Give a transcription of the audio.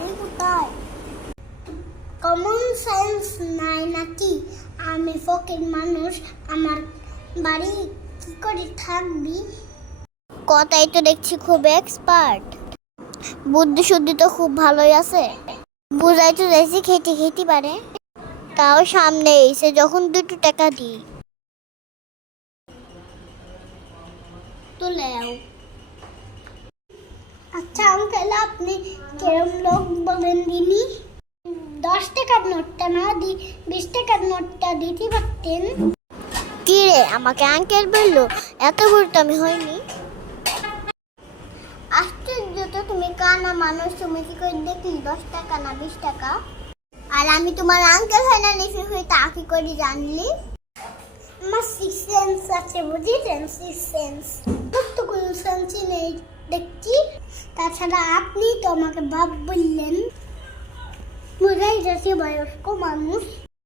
বাড়ি কোথায়? Common sense নাই নাকি? আমি ফকির মানুষ, আমার বাড়ি কি করে থাকবি? কথাই তো দেখছি খুব এক্সপার্ট, বুদ্ধি শুদ্ধি তো খুব ভালোই আছে। বুঝাই তো যাইছি খেতে খেতে পারে, তাও সামনে এসে যখন 2 টাকা দিই তুলেও। আচ্ছা আঙ্কেল, আপনি কেরম লোক বলেন দিনি? 10 টাকার নোটটা না দি 20 টাকার নোটটা দিতে পারতেন। কি রে, আমাকে আঙ্কেল বললো? এত বড় তো আমি হইনি। আশ্চর্য তো, তুমি কানা মানুষ, তুমি কি করে দেখলি 10 টাকা না 20 টাকা? আর আমি তোমার আঙ্কেল হয় না নিফি হয়ে তা কি করে জানলি? আমার 6 সেন্স আছে, বুঝেছেন? 6 সেন্স। তো কোনো সেন্সই নেই দেখছি। তাছাড়া আপনি তো আমাকে বাপ বললেন, বুঝাই যাচ্ছে বয়স্ক মানুষ।